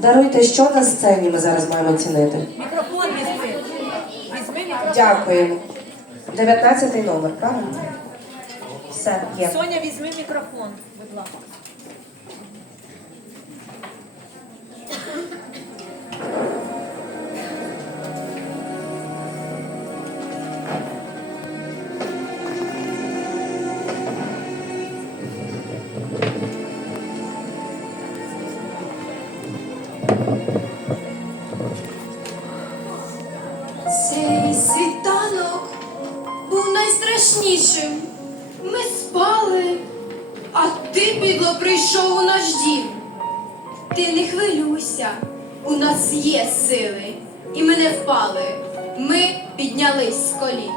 Даруйте, що на сцені ми зараз маємо цінити. Мікрофон візьми. Візьми мікрофон. Дякуємо. 19 номер, правильно? Все, є. Соня, візьми мікрофон, будь ласка. Цей світанок був найстрашнішим. Ми спали, а ти, бідло, прийшов у наш дім. Ти не хвилюйся, у нас є сили, і ми не впали. Ми піднялись з колін.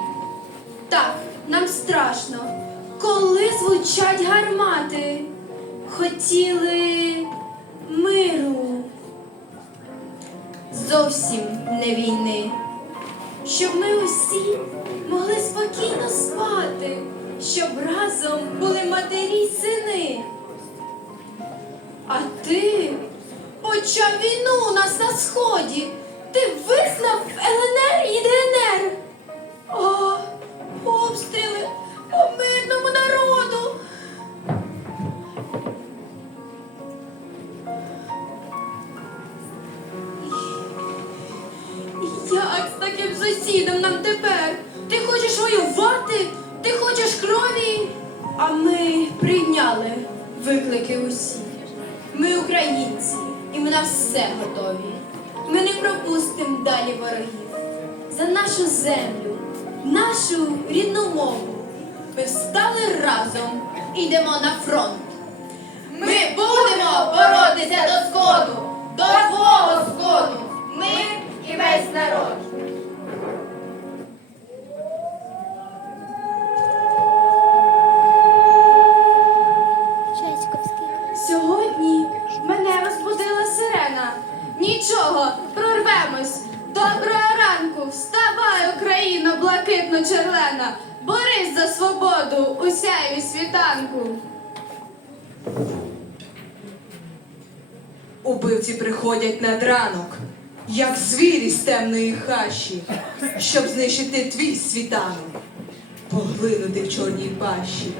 Так, нам страшно, коли звучать гармати. Хотіли зовсім не війни. Щоб ми усі могли спокійно спати, щоб разом були матері й сини. А ти почав війну у нас на сході. Ти визнав ЛНР і ДНР. О, з таким сусідом нам тепер? Ти хочеш воювати? Ти хочеш крові? А ми прийняли виклики усі. Ми українці, і ми на все готові. Ми не пропустимо далі ворогів. За нашу землю, нашу рідну мову. Ми встали разом і йдемо на фронт. Ми будемо боротися до сходу, до твого сходу. Нічого, прорвемось. Доброго ранку, вставай, Україно, блакитно-черлена. Борись за свободу у сяйві світанку. Убивці приходять над ранок, як звірі з темної хащі, щоб знищити твій світанок, поглинути в чорній пащі.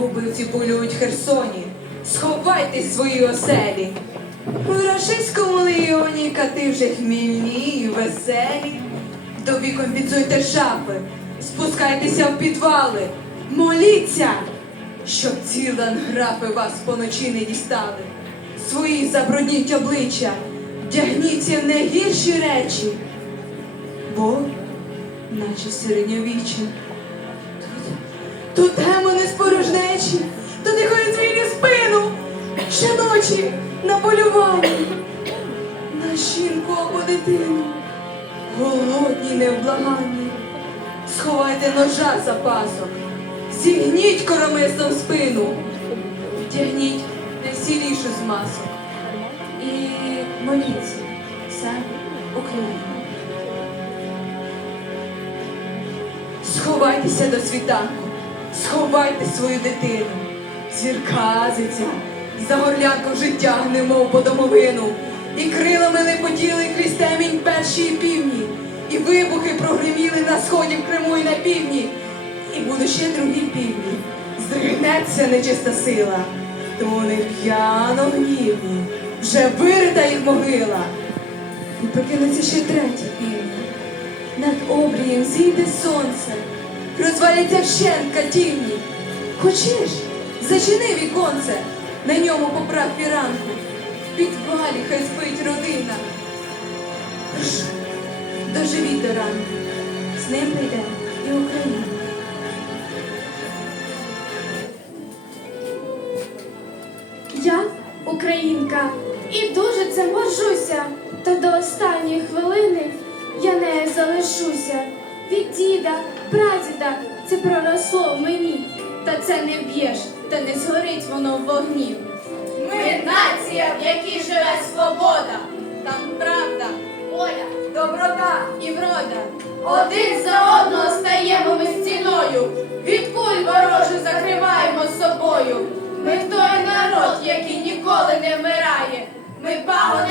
Убивці полюють Херсоні, сховайте свої оселі. У рашистському легіоні кати вже хмільні і веселі. До вікон підсуйте шафи, спускайтеся в підвали, моліться, щоб ці ланграфи вас поночі не дістали. Свої забрудніть обличчя, вдягніться в найгірші речі, бо, наче середньовіччя, тут, тут щоночі на полюванні, на жінку або дитину, голодні невблаганні, сховайте ножа за пасок, зігніть коромислом спину, вдягніть найсілішу з масок. І моліться. За Україну. Сховайтеся до світанку, сховайте свою дитину, зірказиться, за горлянку життя гнемо по домовину, і крилами лепотіли крізь темінь перші півні, і вибухи прогриміли на сході в Криму і на півдні, і будуть ще другі півдні. Здригнеться нечиста сила, то вони п'яно гнівні, вже вирита їх могила, і прокинеться ще третя півня. Над обрієм зійде сонце, розваляться вщент катівні. Хочеш, зачини віконце, на ньому поправ фіранку, в підвалі хай спить родина. Прошу, доживіть до ранку, з ним прийде і Україна. Я українка і дуже цим горжуся. Та до останньої хвилини я не залишуся. Від діда, прадіда це проросло в мені. Та це не вб'єш, та не згорить воно в вогні. Ми нація, в якій живе свобода. Там правда, воля, доброта і врода. Один за одного стаємо ми стіною. Від куль ворожу закриваємо собою. Ми той народ, який ніколи не вмирає. Ми пагони